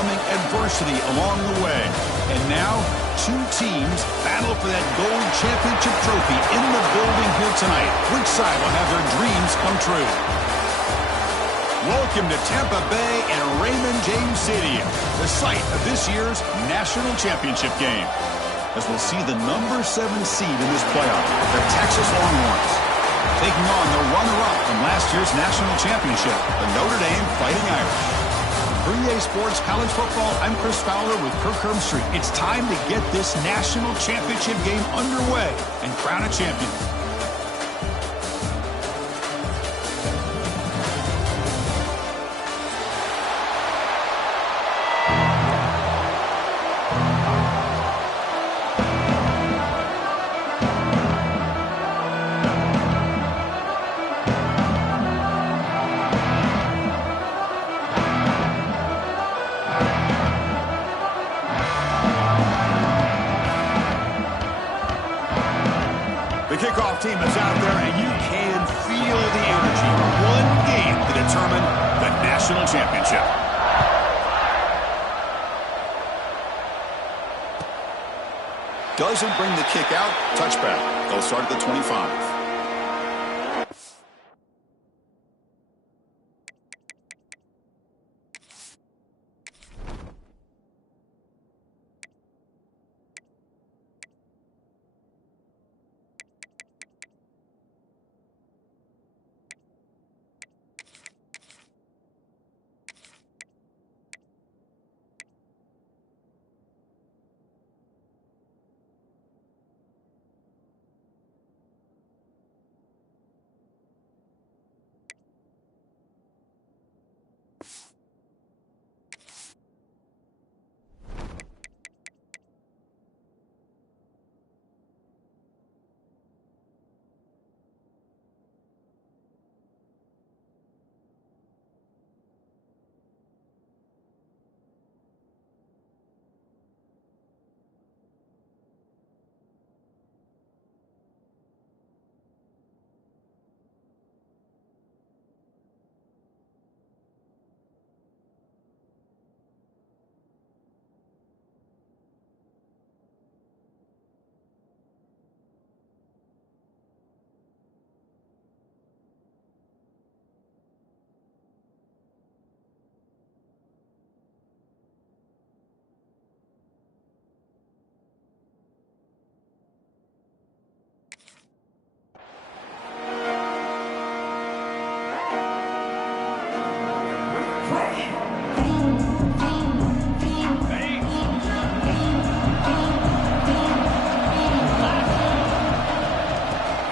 overcoming adversity along the way. And now, two teams battle for that gold championship trophy in the building here tonight. Which side will have their dreams come true? Welcome to Tampa Bay and Raymond James Stadium, the site of this year's national championship game. As we'll see the number 7 seed in this playoff, the Texas Longhorns, taking on the runner-up from last year's national championship, the Notre Dame Fighting Irish. For EA Sports College Football, I'm Chris Fowler with Kirk Herbstreit. It's time to get this national championship game underway and crown a champion. Kickoff team is out there, and you can feel the energy. One game to determine the national championship. Doesn't bring the kick out. Touchback. They'll start at the 25.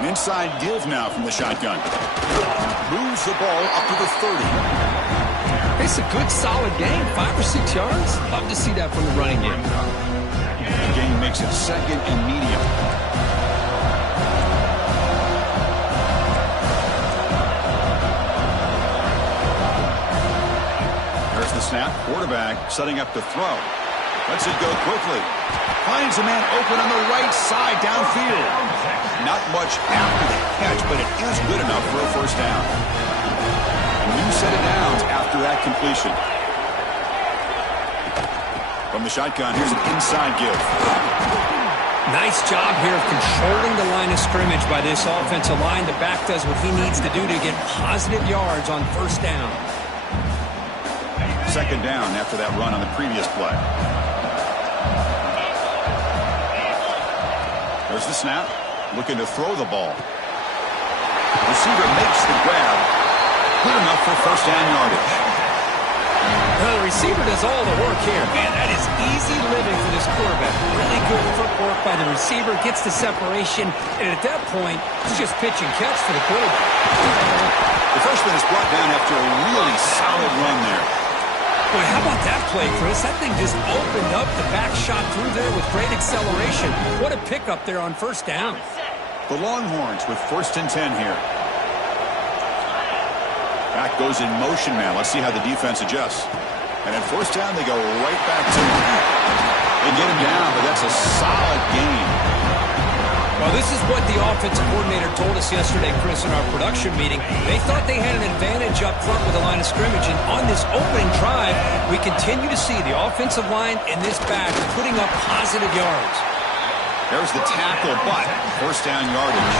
Inside give now from the shotgun. Moves the ball up to the 30. It's a good, solid game. 5 or 6 yards. Love to see that from the running game. The game makes it second and medium. There's the snap. Quarterback setting up to throw. Lets it go quickly. Finds a man open on the right side downfield. Not much after the catch, but it is good enough for a first down. A new set of downs after that completion. From the shotgun, here's an inside give. Nice job here of controlling the line of scrimmage by this offensive line. The back does what he needs to do to get positive yards on first down. Second down after that run on the previous play. There's the snap. Looking to throw the ball. Receiver makes the grab. Good enough for first down yardage. Well, the receiver does all the work here. Man, that is easy living for this quarterback. Really good footwork by the receiver. Gets the separation. And at that point, it's just pitch and catch for the quarterback. The freshman is brought down after a really solid run there. Boy, how about that play, Chris? That thing just opened up the back shot through there with great acceleration. What a pickup there on first down. The Longhorns with first and 10 here. Back goes in motion now. Let's see how the defense adjusts. And at first down, they go right back to him. They get him down, but that's a solid gain. Well, this is what the offensive coordinator told us yesterday, Chris, in our production meeting. They thought they had an advantage up front with the line of scrimmage, and on this opening drive, we continue to see the offensive line and this back putting up positive yards. There's the tackle, but first down yardage.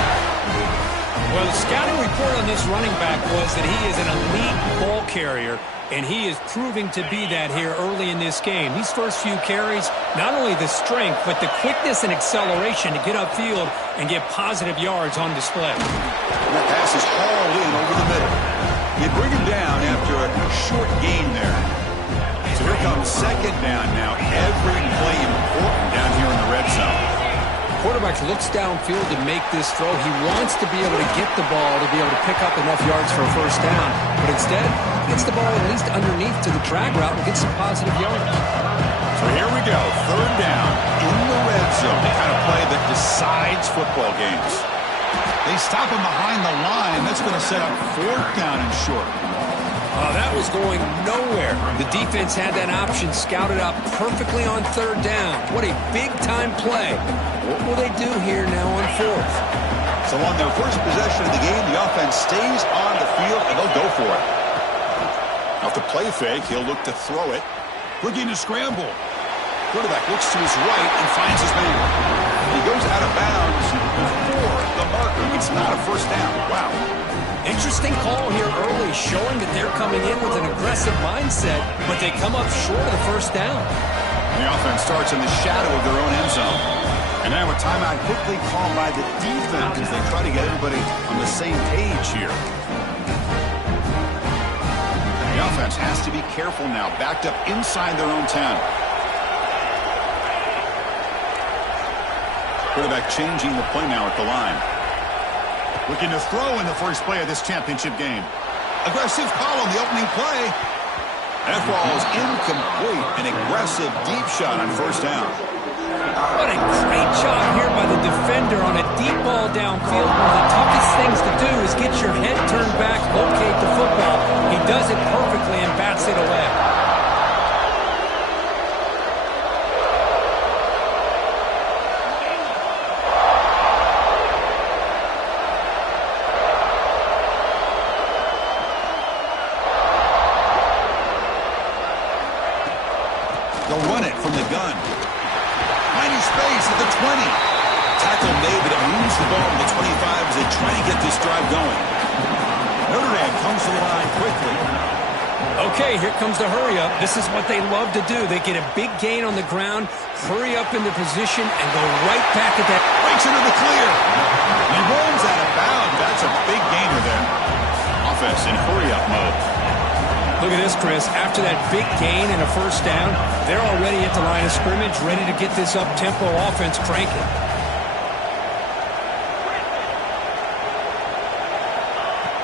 Well, the scouting report on this running back was that he is an elite ball carrier, and he is proving to be that here early in this game. These first few carries, not only the strength, but the quickness and acceleration to get upfield and get positive yards on display. And that pass is hauled in over the middle. You bring him down after a short gain there. So here comes second down now. Every play important down here in the red zone. Quarterback looks downfield to make this throw. He wants to be able to get the ball to be able to pick up enough yards for a first down. But instead, he gets the ball at least underneath to the drag route and gets some positive yards. So here we go. Third down in the red zone. The kind of play that decides football games. They stop him behind the line. That's going to set up fourth down and short. That was going nowhere. The defense had that option scouted out perfectly on third down. What a big-time play. What will they do here now on fourth? So on their first possession of the game, the offense stays on the field, and they'll go for it. Off the play fake, he'll look to throw it. Looking to scramble. Quarterback looks to his right and finds his man. He goes out of bounds before the marker. It's not a first down. Wow. Interesting call here early, showing that they're coming in with an aggressive mindset, but they come up short of the first down. The offense starts in the shadow of their own end zone. And now a timeout quickly called by the defense as they try to get everybody on the same page here. The offense has to be careful now, backed up inside their own 10. Quarterback changing the play now at the line. Looking to throw in the first play of this championship game. Aggressive call on the opening play. That ball is incomplete. An aggressive deep shot on first down. What a great job here by the defender on a deep ball downfield. One of the toughest things to do is get your head turned back, locate the football. He does it perfectly and bats it away. They'll run it from the gun. Finding space at the 20. Tackle made, but it moves the ball to the 25 as they try to get this drive going. Notre Dame comes to the line quickly. Okay, here comes the hurry up. This is what they love to do. They get a big gain on the ground, hurry up into position, and go right back at that. Breaks into the clear. He runs out of bounds. That's a big gainer there. Offense in hurry-up mode. Look at this, Chris. After that big gain and a first down, they're already at the line of scrimmage, ready to get this up-tempo offense cranking.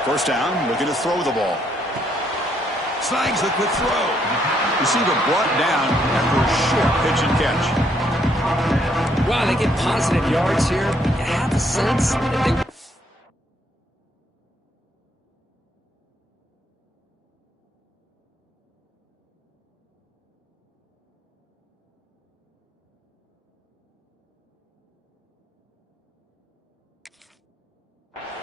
First down, looking to throw the ball. Snags the quick throw. Receiver brought down after a short pitch and catch. Wow, they get positive yards here. You have a sense that they...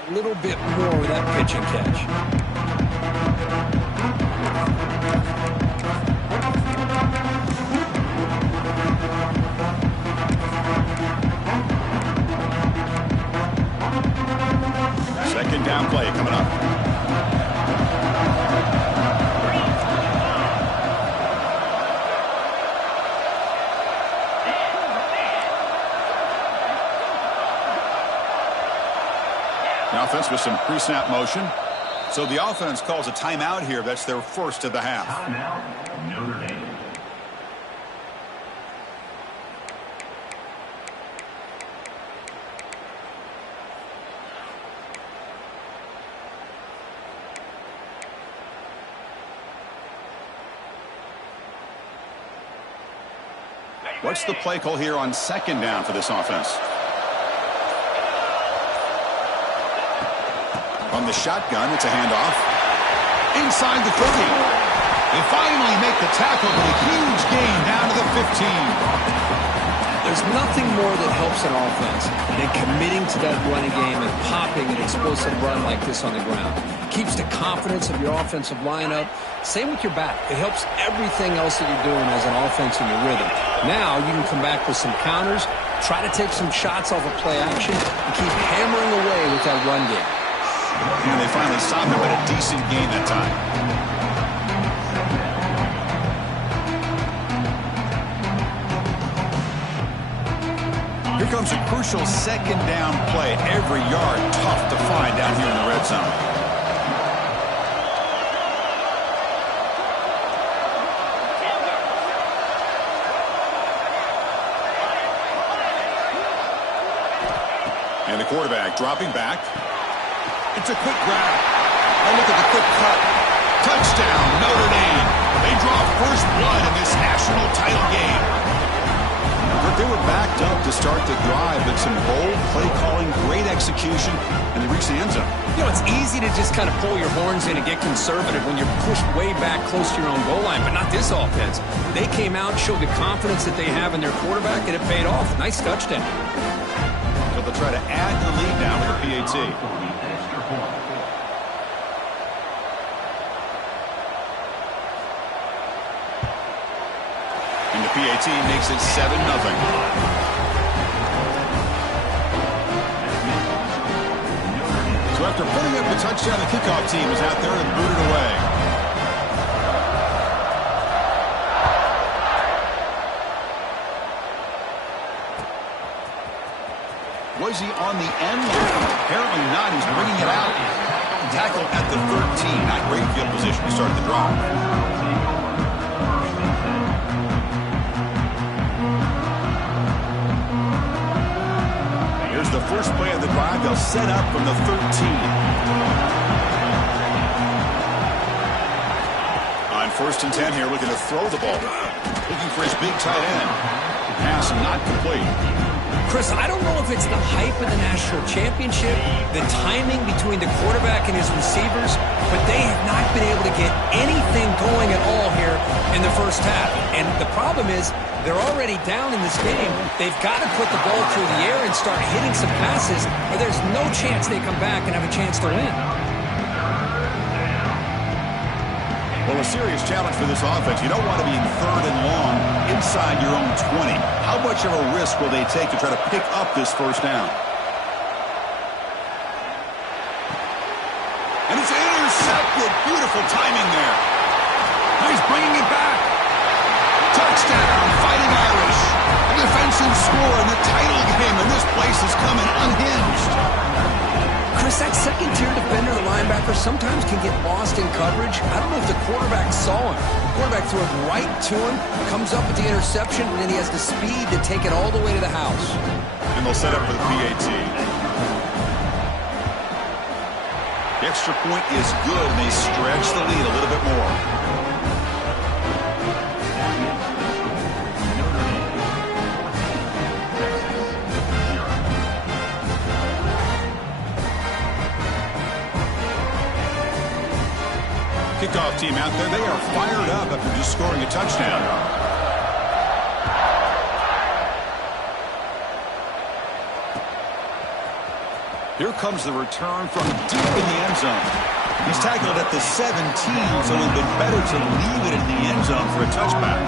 A little bit more with that pitch and catch. Second down play coming up. The offense with some pre-snap motion. So the offense calls a timeout here. That's their first of the half. Timeout, Notre Dame. What's the play call here on second down for this offense? From the shotgun, it's a handoff. Inside the 30. They finally make the tackle, but a huge gain down to the 15. There's nothing more that helps an offense than committing to that running game and popping an explosive run like this on the ground. Keeps the confidence of your offensive lineup. Same with your back. It helps everything else that you're doing as an offense in your rhythm. Now you can come back with some counters, try to take some shots off of play action, and keep hammering away with that run game. And they finally stopped him at a decent gain that time. Here comes a crucial second down play. Every yard tough to find down here in the red zone. And the quarterback dropping back. It's a quick grab. Oh, look at the quick cut. Touchdown, Notre Dame. They draw first blood in this national title game. But they were backed up to start the drive, but some bold play calling, great execution, and they reached the end zone. You know, it's easy to just kind of pull your horns in and get conservative when you're pushed way back close to your own goal line, but not this offense. They came out, showed the confidence that they have in their quarterback, and it paid off. Nice touchdown. So they'll try to add the lead now with the PAT. And the PAT makes it 7-0. So after putting up the touchdown, the kickoff team is out there and booted away. Was he on the end? Apparently not. He's bringing it out. Tackle at the 13. Not great field position to start the drive. The first play of the drive, they'll set up from the 13. On 1st and 10 here, looking to throw the ball. Looking for his big tight end. Pass not complete. Chris, I don't know if it's the hype of the national championship, the timing between the quarterback and his receivers, but they have not been able to get anything going at all here in the first half. And the problem is, they're already down in this game. They've got to put the ball through the air and start hitting some passes, or there's no chance they come back and have a chance to win. Well, a serious challenge for this offense. You don't want to be in 3rd and long inside your own 20. How much of a risk will they take to try to pick up this first down? And it's intercepted. Beautiful timing there. Now he's bringing it back. Touchdown, Fighting Irish. A defensive score in the title game, and this place is coming unhinged. Chris, that second-tier defender, the linebacker, sometimes can get lost in coverage. I don't know if the quarterback saw him. The quarterback threw it right to him, comes up with the interception, and then he has the speed to take it all the way to the house. And they'll set up for the PAT. The extra point is good, and they stretch the lead a little bit more. Kickoff team out there. They are fired up after just scoring a touchdown. Here comes the return from deep in the end zone. He's tackled at the 17, so it would have been better to leave it in the end zone for a touchback.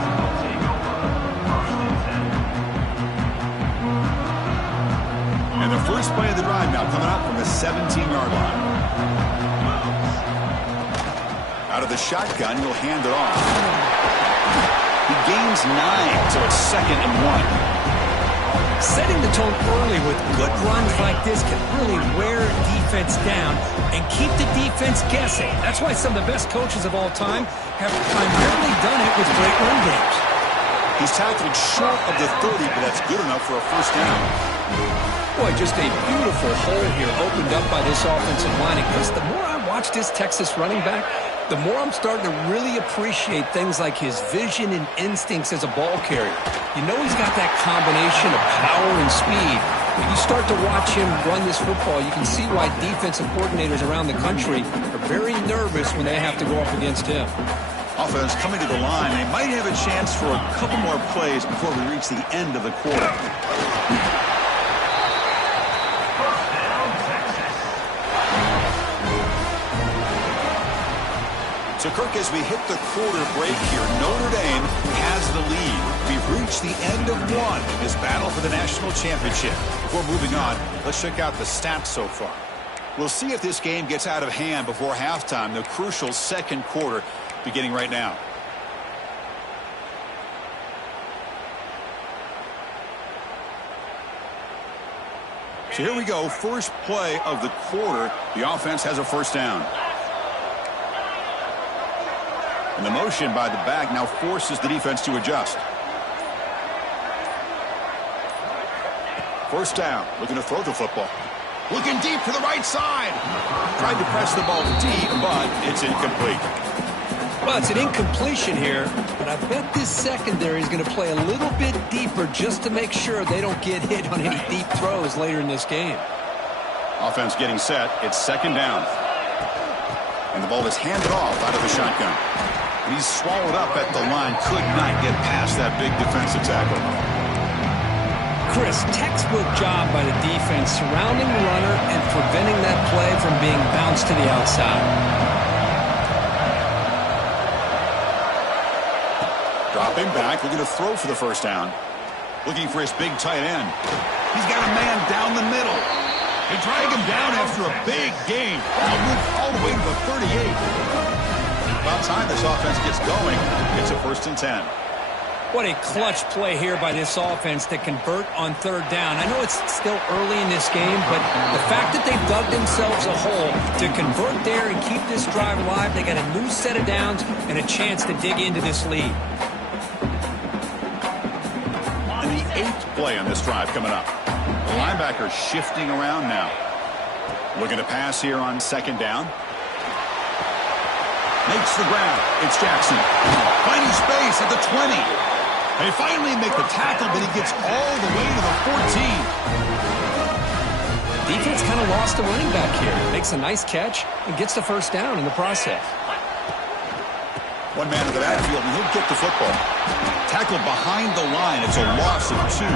And the first play of the drive now coming up from the 17-yard line. Out of the shotgun, he'll hand it off. He gains 9, so it's 2nd and 1. Setting the tone early with good runs like this can really wear defense down and keep the defense guessing. That's why some of the best coaches of all time have primarily done it with great run games. He's tackled short of the 30, but that's good enough for a first down. Boy, just a beautiful hole here opened up by this offensive line. And Chris, the more I watch this Texas running back, the more I'm starting to really appreciate things like his vision and instincts as a ball carrier. You know he's got that combination of power and speed. When you start to watch him run this football, you can see why defensive coordinators around the country are very nervous when they have to go up against him. Off offense coming to the line. They might have a chance for a couple more plays before we reach the end of the quarter. So, Kirk, as we hit the quarter break here, Notre Dame has the lead. We've reached the end of one in this battle for the national championship. Before moving on, let's check out the stats so far. We'll see if this game gets out of hand before halftime, the crucial second quarter beginning right now. So here we go, first play of the quarter. The offense has a first down. And the motion by the back now forces the defense to adjust. First down, looking to throw the football. Looking deep to the right side. Tried to press the ball deep, but it's incomplete. Well, it's an incompletion here, but I bet this secondary is going to play a little bit deeper just to make sure they don't get hit on any deep throws later in this game. Offense getting set. It's second down. And the ball is handed off out of the shotgun. And he's swallowed up at the line. Could not get past that big defensive tackle. Chris, textbook job by the defense surrounding the runner and preventing that play from being bounced to the outside. Dropping back, looking to throw for the first down. Looking for his big tight end. He's got a man down the middle. They drag him down after a big gain. All the way to the 38. About time this offense gets going. It's a 1st and 10. What a clutch play here by this offense to convert on third down. I know it's still early in this game, but the fact that they've dug themselves a hole to convert there and keep this drive alive, they got a new set of downs and a chance to dig into this lead. And the 8th play on this drive coming up. The linebacker shifting around now. Looking to pass here on second down. Makes the grab. It's Jackson. Finding space at the 20. They finally make the tackle, but he gets all the way to the 14. Defense kind of lost a running back here. Makes a nice catch and gets the first down in the process. One man in the backfield, and he'll get the football. Tackled behind the line. It's a loss of 2.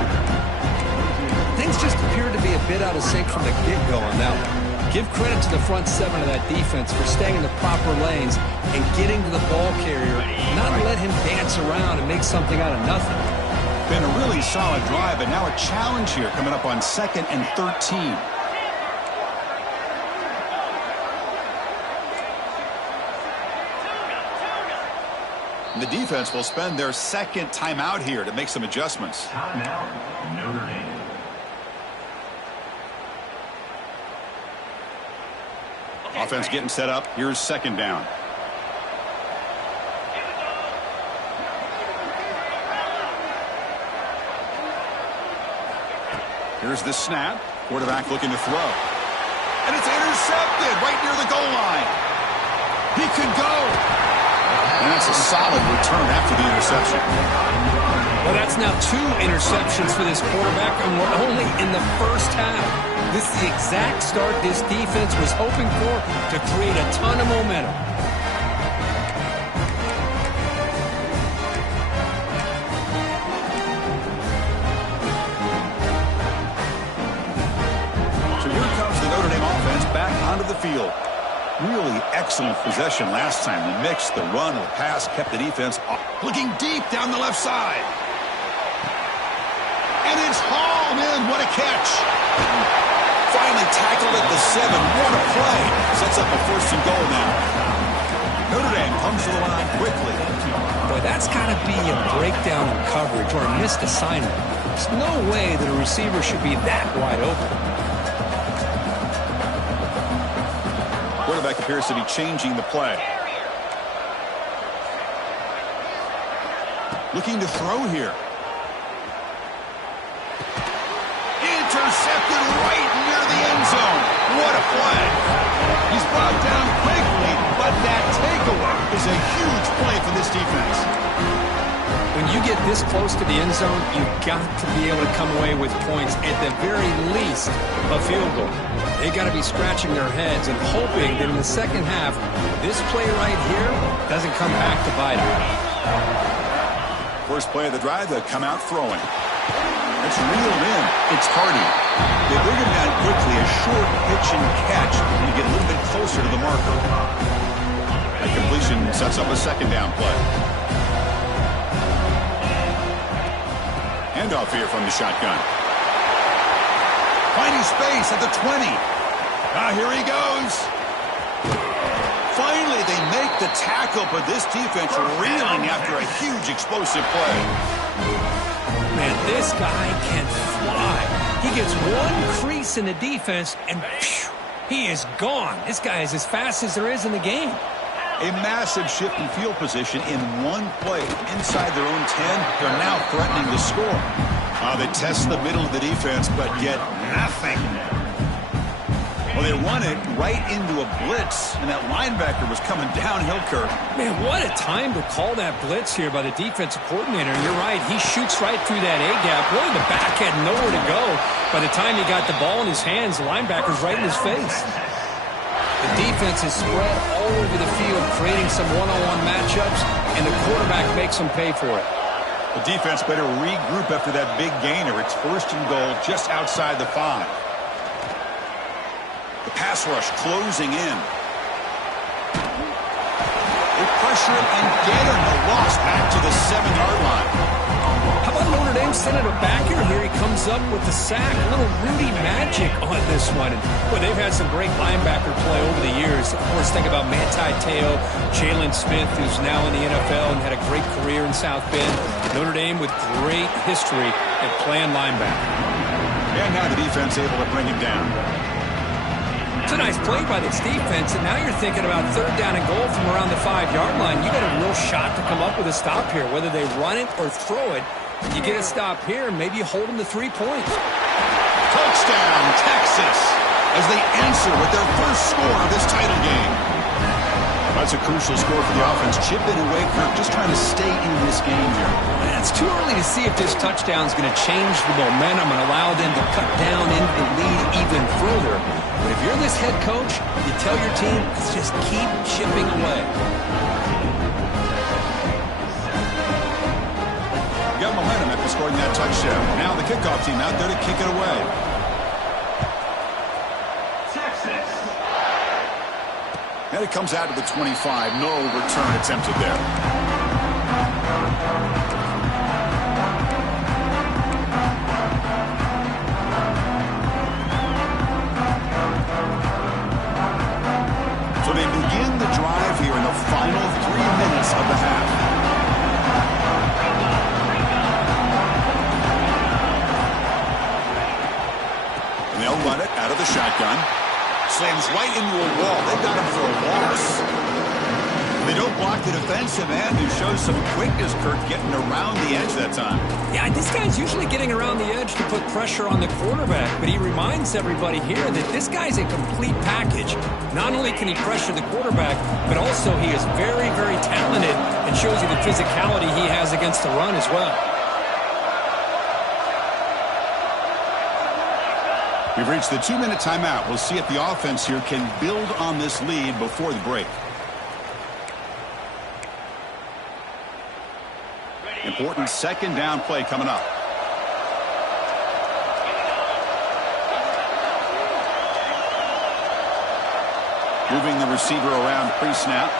Things just appear to be a bit out of sync from the get-go on that one. Give credit to the front 7 of that defense for staying in the proper lanes and getting to the ball carrier, not let him dance around and make something out of nothing. Been a really solid drive, but now a challenge here coming up on 2nd and 13. And the defense will spend their second timeout here to make some adjustments. Timeout, Notre Dame. Offense getting set up. Here's second down. Here's the snap. Quarterback looking to throw. And it's intercepted right near the goal line. He could go. And that's a solid return after the interception. Well, that's now 2 interceptions for this quarterback, and we're only in the first half. This is the exact start this defense was hoping for to create a ton of momentum. So here comes the Notre Dame offense back onto the field. Really excellent possession last time. They mixed the run and the pass, kept the defense off. Looking deep down the left side. And it's hauled in. What a catch. Finally tackled at the 7. What a play. Sets up a 1st and goal now. Notre Dame comes to the line quickly. Boy, that's got to be a breakdown in coverage or a missed assignment. There's no way that a receiver should be that wide open. Quarterback appears to be changing the play. Looking to throw here. Intercepted right near the end zone. What a play. He's brought down quickly, but that takeaway is a huge play for this defense. When you get this close to the end zone, you've got to be able to come away with points, at the very least, a field goal. They got to be scratching their heads and hoping that in the second half, this play right here doesn't come back to bite them. First play of the drive, they come out throwing. It's reeled in. It's Hardy. They bring him down quickly, a short pitch and catch, and you get a little bit closer to the marker. That completion sets up a second down play. Handoff here from the shotgun. Finding space at the 20. Here he goes. Finally, they make the tackle, but this defense reeling after a huge explosive play. Man, this guy can fly. He gets one crease in the defense, and phew, he is gone. This guy is as fast as there is in the game. A massive shift in field position in one play. Inside their own 10, they're now threatening to score. They test the middle of the defense, but get nothing. Well, they run it right into a blitz, and that linebacker was coming downhill, Kirk. Man, what a time to call that blitz here by the defensive coordinator. You're right, he shoots right through that A-gap. Really, the back had nowhere to go. By the time he got the ball in his hands, the linebacker's right in his face. The defense is spread all over the field, creating some one-on-one matchups, and the quarterback makes them pay for it. The defense better regroup after that big gainer. It's first and goal just outside the 5. The pass rush closing in. They pressure him and get him. A loss back to the 7-yard line. How about Notre Dame sending it back here? Here he comes up with the sack. A little Rudy magic on this one. And, boy, they've had some great linebacker play over the years. Of course, think about Manti Te'o, Jalen Smith, who's now in the NFL and had a great career in South Bend. Notre Dame with great history at playing linebacker. And now the defense able to bring him down. It's a nice play by this defense, and now you're thinking about third down and goal from around the 5-yard line. You got a real shot to come up with a stop here, whether they run it or throw it. You get a stop here, and maybe you hold them to 3 points. Touchdown, Texas, as they answer with their first score of this title game. That's a crucial score for the offense. Chipping away, Kirk, just trying to stay in this game here. It's too early to see if this touchdown is going to change the momentum and allow them to cut down into the lead even further. But if you're this head coach, you tell your team, let's just keep chipping away. You got momentum after scoring that touchdown. Now the kickoff team out there to kick it away. Texas. And it comes out to the 25. No return attempted there. So they begin the drive here in the final 3 minutes of the half. And they'll run it out of the shotgun. Slams right into a wall. They got him for a loss. They don't block the defensive end, who shows some quickness, Kirk, getting around the edge that time. Yeah, this guy's usually getting around the edge to put pressure on the quarterback, but he reminds everybody here that this guy's a complete package. Not only can he pressure the quarterback, but also he is very, very talented and shows you the physicality he has against the run as well. We've reached the 2-minute timeout. We'll see if the offense here can build on this lead before the break. Important second down play coming up. Moving the receiver around pre-snap.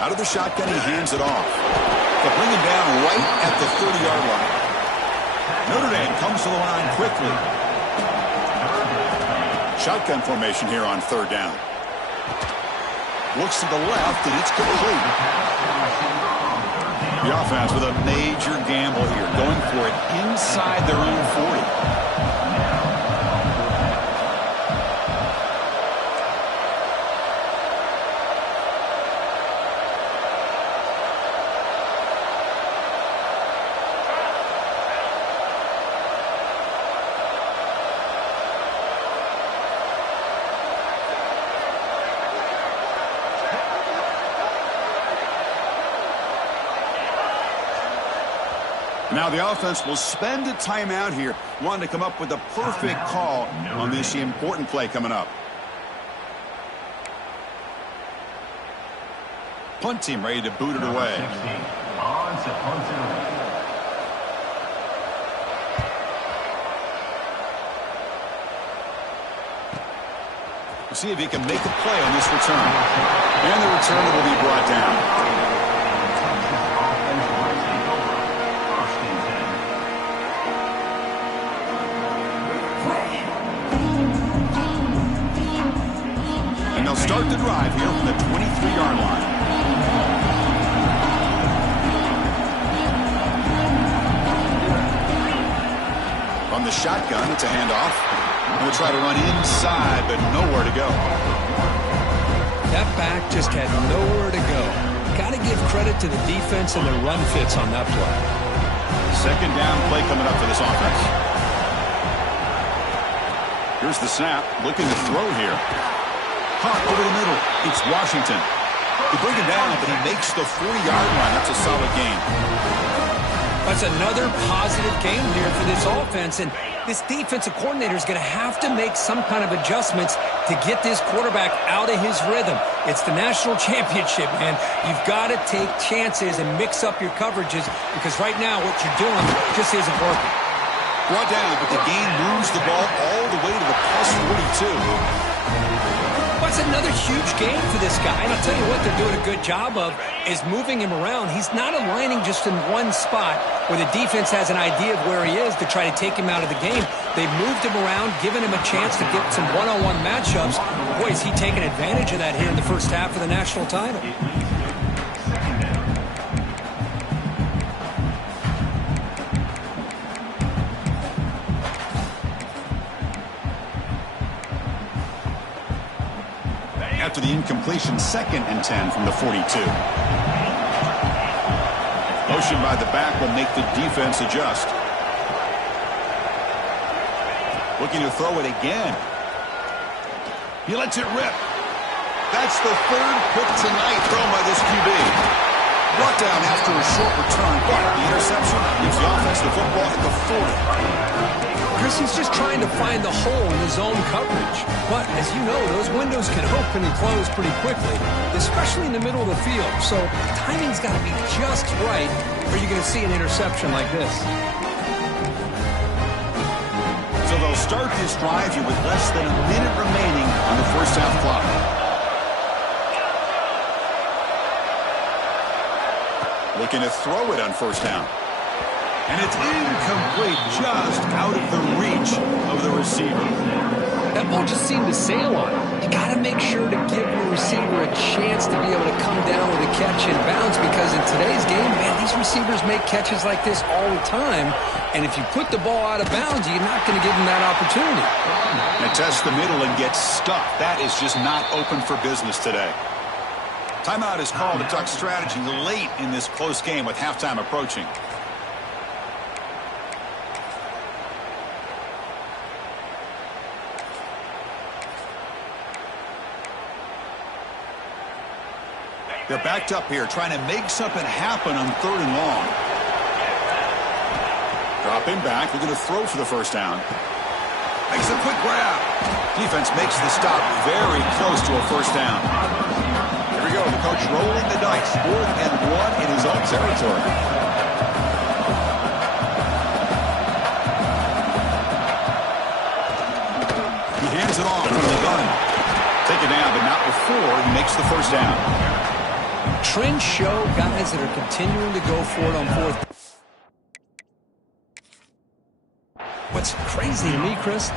Out of the shotgun, he hands it off. They'll bring him down right at the 30-yard line. Notre Dame comes to the line quickly. Shotgun formation here on third down. Looks to the left, and it's complete. The offense with a major gamble here, going for it inside their own 40. Now the offense will spend a timeout here, wanting to come up with a perfect call on this important play coming up. Punt team ready to boot it away. We'll see if he can make a play on this return. And the return will be brought down. And they'll start the drive here from the 23-yard line. From the shotgun, it's a handoff. They'll try to run inside, but nowhere to go. That back just had nowhere to go. Got to give credit to the defense and the run fits on that play. Second down play coming up for this offense. Here's the snap. Looking to throw here. Hawk over the middle. It's Washington. They bring him down, but he makes the 40-yard line. That's a solid game. That's another positive game here for this offense, and this defensive coordinator is going to have to make some kind of adjustments to get this quarterback out of his rhythm. It's the national championship, man. You've got to take chances and mix up your coverages because right now what you're doing just isn't working. Brought down, but the game moves the ball all the way to the plus 42. That's another huge game for this guy, and I'll tell you what they're doing a good job of is moving him around. He's not aligning just in one spot where the defense has an idea of where he is to try to take him out of the game. They've moved him around, given him a chance to get some one-on-one matchups. Boy, is he taking advantage of that here in the first half of the national title. After the incompletion, 2nd and 10 from the 42. Motion by the back will make the defense adjust. Looking to throw it again. He lets it rip. That's the 3rd pick tonight thrown by this QB. Brought down after a short return, but the interception gives the offense the football at the 40. Chris, he's just trying to find the hole in his own coverage. But, as you know, those windows can open and close pretty quickly, especially in the middle of the field. So, timing's got to be just right, or you're going to see an interception like this. So they'll start this drive here with less than a minute remaining on the first half clock. Looking to throw it on first down. And it's incomplete, just out of the reach of the receiver. That ball just seemed to sail on him. You got to make sure to give the receiver a chance to be able to come down with a catch and bounce because in today's game, man, these receivers make catches like this all the time. And if you put the ball out of bounds, you're not going to give them that opportunity. And test the middle and get stuck. That is just not open for business today. Timeout is called to talk strategy late in this close game with halftime approaching. They're backed up here, trying to make something happen on 3rd and long. Dropping back, looking to throw for the first down. Makes a quick grab. Defense makes the stop very close to a first down. Here we go, the coach rolling the dice. 4th and 1 in his own territory. He hands it off from the gun. Take it down, but not before he makes the first down. Trends show guys that are continuing to go for it on 4th. What's crazy to me, Chris,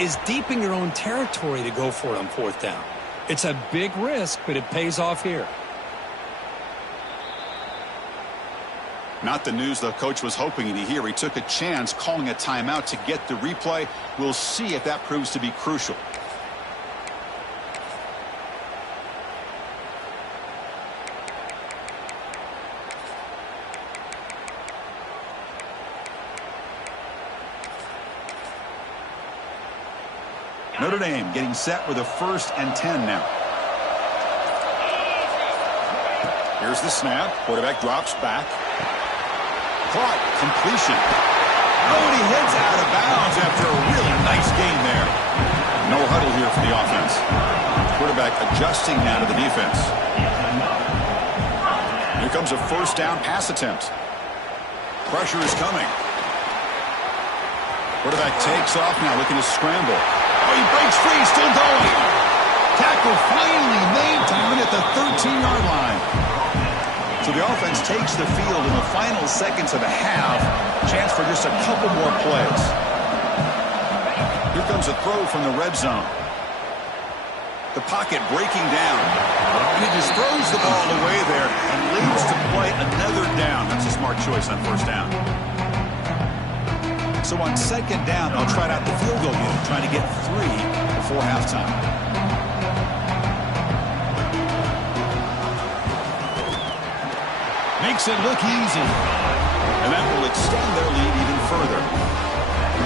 is deep in your own territory to go for it on 4th down. It's a big risk, but it pays off here. Not the news the coach was hoping to hear. He took a chance calling a timeout to get the replay. We'll see if that proves to be crucial. Notre Dame getting set with a 1st and 10 now. Here's the snap. Quarterback drops back. caught. Completion. Oh, and he heads out of bounds after a really nice gain there. No huddle here for the offense. Quarterback adjusting now to the defense. Here comes a first down pass attempt. Pressure is coming. Quarterback takes off now, looking to scramble. Oh, he breaks free, still going. Tackle finally made, time at the 13-yard line. So the offense takes the field in the final seconds of the half. Chance for just a couple more plays. Here comes a throw from the red zone. The pocket breaking down. And he just throws the ball away there and leads to play another down. That's a smart choice on first down. So on second down, they'll try out the field goal unit, trying to get 3 before halftime. Makes it look easy. And that will extend their lead even further.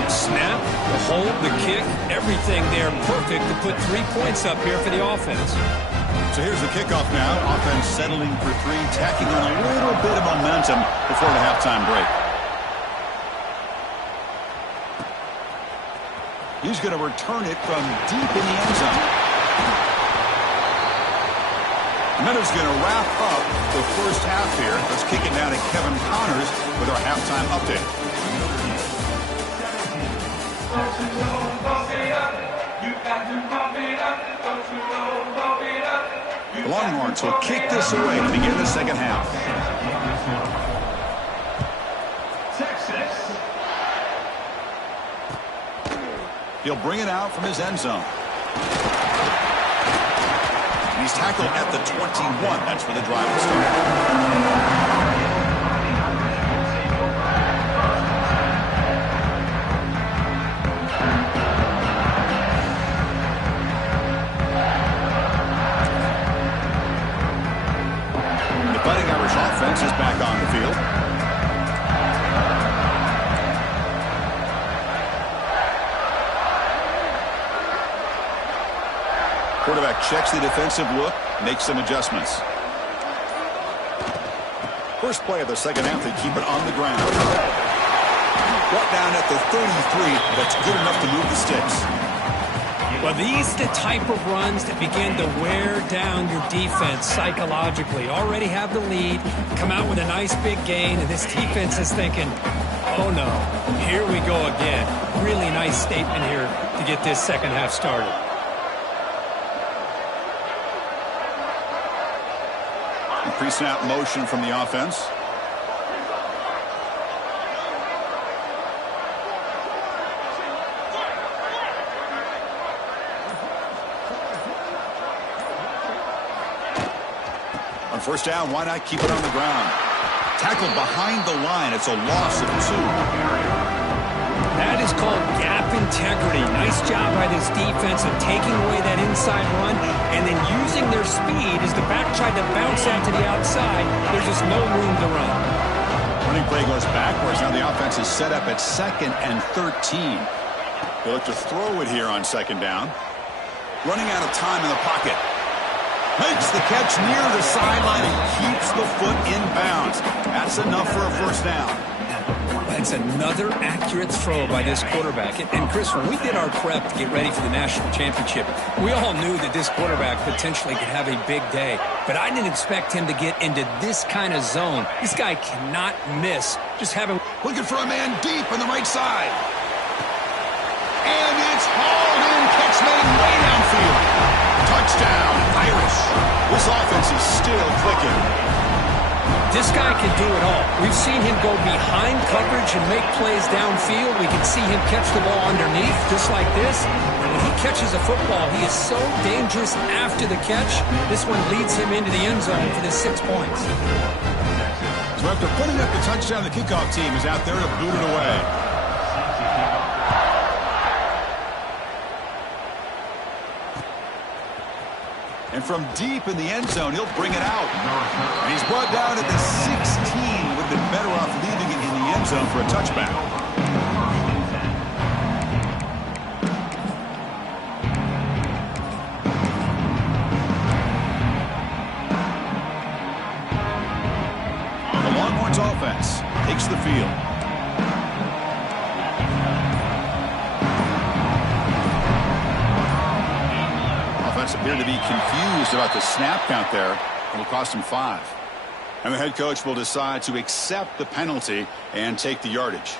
Snap, the hold, the kick, everything there perfect to put 3 points up here for the offense. So here's the kickoff now. Offense settling for 3, tacking on a little bit of momentum before the halftime break. He's going to return it from deep in the end zone. Minutes going to wrap up the first half here. Let's kick it down to Kevin Connors with our halftime update. The Longhorns will kick this away to begin the second half. He'll bring it out from his end zone. And he's tackled at the 21. That's where the drive will start. The Fighting Irish offense is back on the field. Quarterback checks the defensive look, makes some adjustments. First play of the second half, they keep it on the ground. Brought down at the 33, that's good enough to move the sticks. Well, these are the type of runs that begin to wear down your defense psychologically. Already have the lead, come out with a nice big gain, and this defense is thinking, oh no, here we go again. Really nice statement here to get this second half started. Pre-snap motion from the offense. On first down, why not keep it on the ground? Tackled behind the line. It's a loss of 2. That is called gap integrity. Nice job by this defense of taking away that inside run and then using their speed as the back tried to bounce out to the outside. There's just no room to run. Running play goes backwards. Now the offense is set up at 2nd and 13. They look to throw it here on second down. Running out of time in the pocket. Makes the catch near the sideline and keeps the foot in bounds. That's enough for a first down. That's another accurate throw by this quarterback. And Chris, when we did our prep to get ready for the national championship, we all knew that this quarterback potentially could have a big day. But I didn't expect him to get into this kind of zone. This guy cannot miss. Just having... Looking for a man deep on the right side. And it's hauled in. Catch made way downfield. Touchdown, Irish. This offense is still clicking. This guy can do it all. We've seen him go behind coverage and make plays downfield. We can see him catch the ball underneath, just like this. And when he catches a football, he is so dangerous after the catch. This one leads him into the end zone for the 6 points. So after putting up the touchdown, the kickoff team is out there to boot it away. And from deep in the end zone, he'll bring it out. And he's brought down at the 16. Would have been better off leaving it in the end zone for a touchback. The Longhorns offense takes the field. Offense appeared to be confused about the snap count there. It will cost him 5. And the head coach will decide to accept the penalty and take the yardage.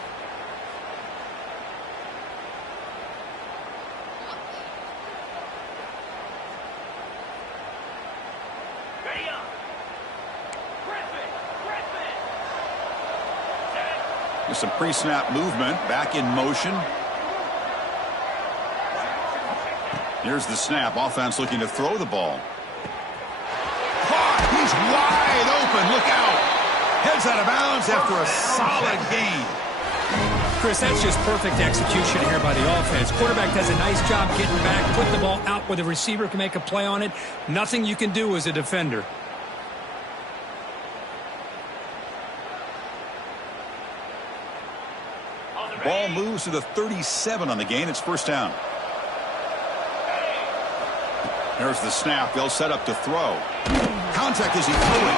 With some pre-snap movement, back in motion. Here's the snap. Offense looking to throw the ball. Caught. He's wide open. Look out. Heads out of bounds after a solid gain. Chris, that's just perfect execution here by the offense. Quarterback does a nice job getting back, put the ball out where the receiver can make a play on it. Nothing you can do as a defender. Ball moves to the 37 on the gain. It's first down. There's the snap. They'll set up to throw. Contact as he threw it.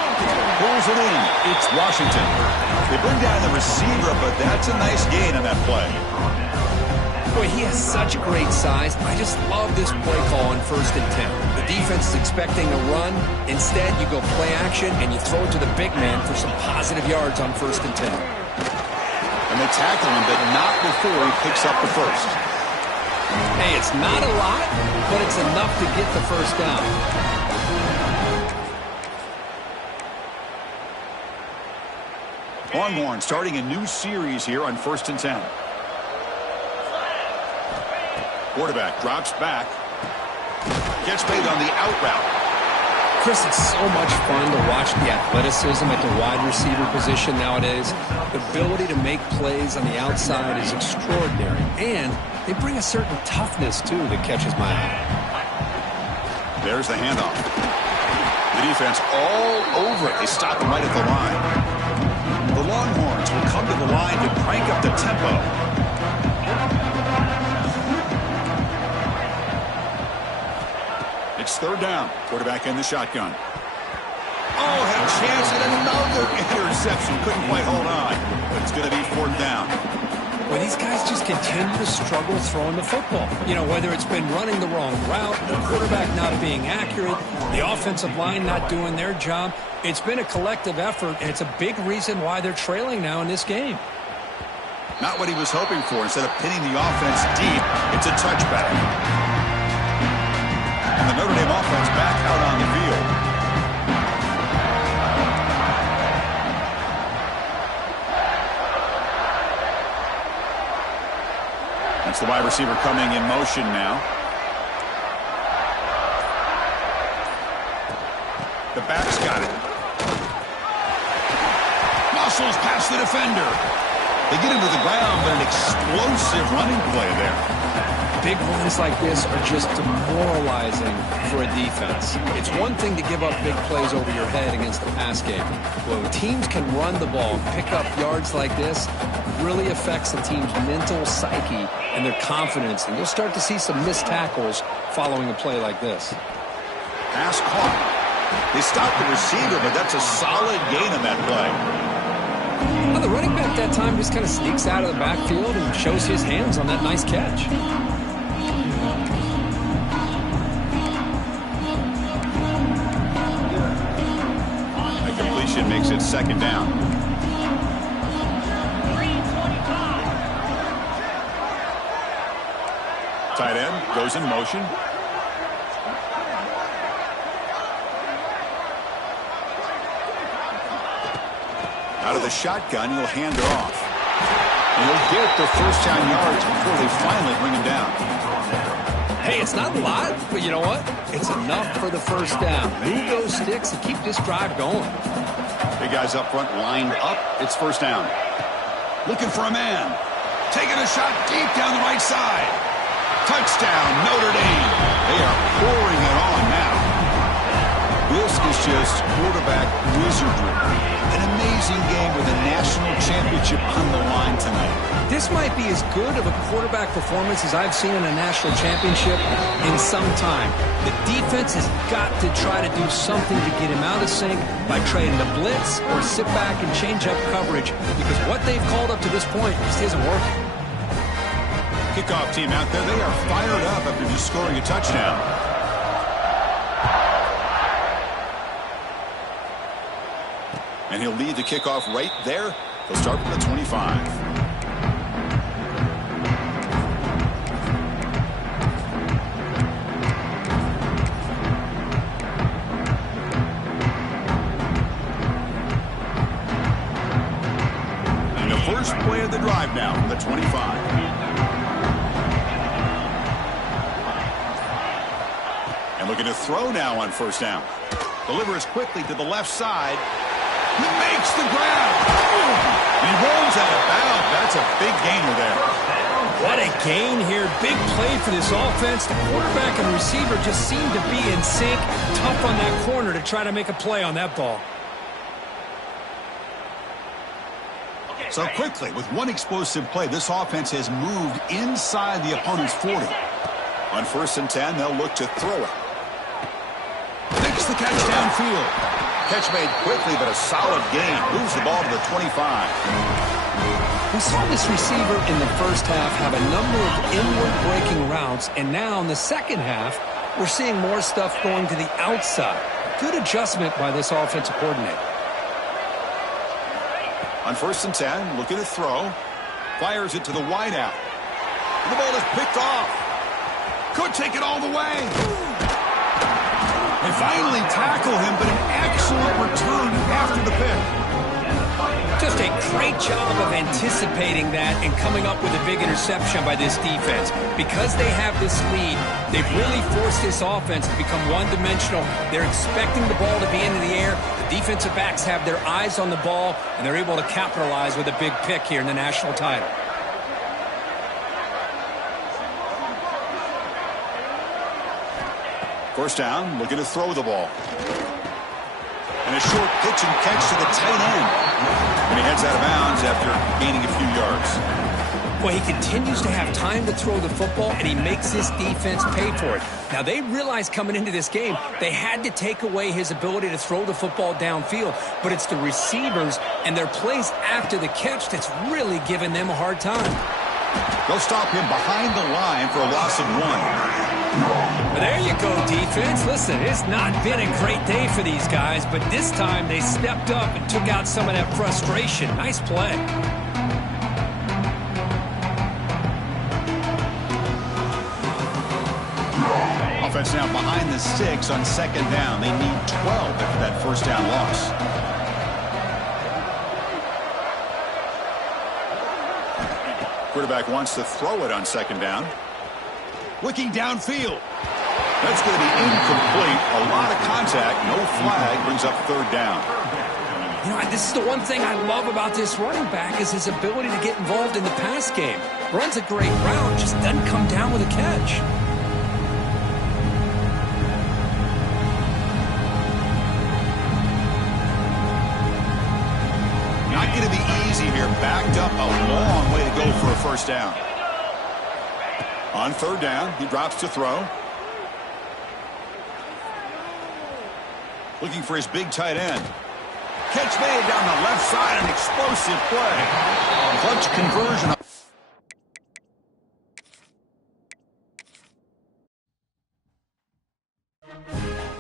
Pulls it in. It's Washington. They bring down the receiver, but that's a nice gain on that play. Boy, he has such great size. I just love this play call on 1st and 10. The defense is expecting a run. Instead, you go play action, and you throw it to the big man for some positive yards on 1st and 10. And they tackle him, but not before he picks up the first. Hey, it's not a lot, but it's enough to get the first down. Longhorn starting a new series here on 1st and 10. Quarterback drops back. Gets paid on the out route. Chris, it's so much fun to watch the athleticism at the wide receiver position nowadays. The ability to make plays on the outside is extraordinary, and they bring a certain toughness, too, that catches my eye. There's the handoff. The defense all over it. They stop him right at the line. The Longhorns will come to the line to crank up the tempo. It's third down. Quarterback in the shotgun. Oh, had a chance at another interception. Couldn't quite hold on. But it's going to be 4th down. Well, these guys just continue to struggle throwing the football. You know, whether it's been running the wrong route, the quarterback not being accurate, the offensive line not doing their job. It's been a collective effort, and it's a big reason why they're trailing now in this game. Not what he was hoping for. Instead of pinning the offense deep, it's a touchback. And the Notre Dame offense back out on the field. That's the wide receiver coming in motion now. The back's got it. Muscles past the defender. They get him to the ground, but an explosive running play there. Big runs like this are just demoralizing for a defense. It's one thing to give up big plays over your head against the pass game. When teams can run the ball and pick up yards like this, it really affects the team's mental psyche and their confidence. And you'll start to see some missed tackles following a play like this. Pass caught. They stopped the receiver, but that's a solid gain on that play. Well, the running back that time just kind of sneaks out of the backfield and shows his hands on that nice catch. Makes it 2nd down. Tight end goes in motion. Out of the shotgun, he'll hand it off. And he'll get the first down yards before they finally bring him down. Hey, it's not a lot, but you know what? It's enough for the first down. Move those sticks and keep this drive going. Big guys up front lined up. It's first down. Looking for a man. Taking a shot deep down the right side. Touchdown, Notre Dame. They are pouring it on now. This is just quarterback wizardry. An amazing losing game with a national championship on the line tonight. This might be as good of a quarterback performance as I've seen in a national championship in some time. The defense has got to try to do something to get him out of sync by trying to blitz or sit back and change up coverage, because what they've called up to this point just isn't working. Kickoff team out there, they are fired up after just scoring a touchdown. And he'll lead the kickoff right there. He'll start from the 25. First play of the drive now from the 25. And looking to throw now on first down. Delivers quickly to the left side. He makes the grab. He rolls out of bounds. That's a big gainer there. What a gain here. Big play for this offense. The quarterback and receiver just seem to be in sync. Tough on that corner to try to make a play on that ball. So quickly, with one explosive play, this offense has moved inside the opponent's 40. On 1st and 10, they'll look to throw it. Makes the catch downfield. Catch made quickly, but a solid gain. Moves the ball to the 25. We saw this receiver in the first half have a number of inward breaking routes, and now in the second half, we're seeing more stuff going to the outside. Good adjustment by this offensive coordinator. On 1st and 10, looking to throw. Fires it to the wideout. The ball is picked off. Could take it all the way. They finally tackle him, but an excellent return after the pick. Just a great job of anticipating that and coming up with a big interception by this defense. Because they have this lead, they've really forced this offense to become one-dimensional. They're expecting the ball to be into the air. The defensive backs have their eyes on the ball, and they're able to capitalize with a big pick here in the national title. First down, looking to throw the ball. And a short pitch and catch to the tight end. And he heads out of bounds after gaining a few yards. Well, he continues to have time to throw the football, and he makes this defense pay for it. Now, they realized coming into this game, they had to take away his ability to throw the football downfield, but it's the receivers and their plays after the catch that's really giving them a hard time. They'll stop him behind the line for a loss of 1. Well, there you go, defense. Listen, it's not been a great day for these guys, but this time they stepped up and took out some of that frustration. Nice play. Offense now behind the 6 on 2nd down. They need 12 after that first down loss. Quarterback wants to throw it on 2nd down. Looking downfield. That's going to be incomplete. A lot of contact. No flag. Brings up 3rd down. You know, this is the one thing I love about this running back is his ability to get involved in the pass game. Runs a great route, just doesn't come down with a catch. Not going to be easy here. Backed up a long way to go for a first down. On 3rd down, he drops to throw. Looking for his big tight end. Catch made down the left side, an explosive play. Clutch conversion.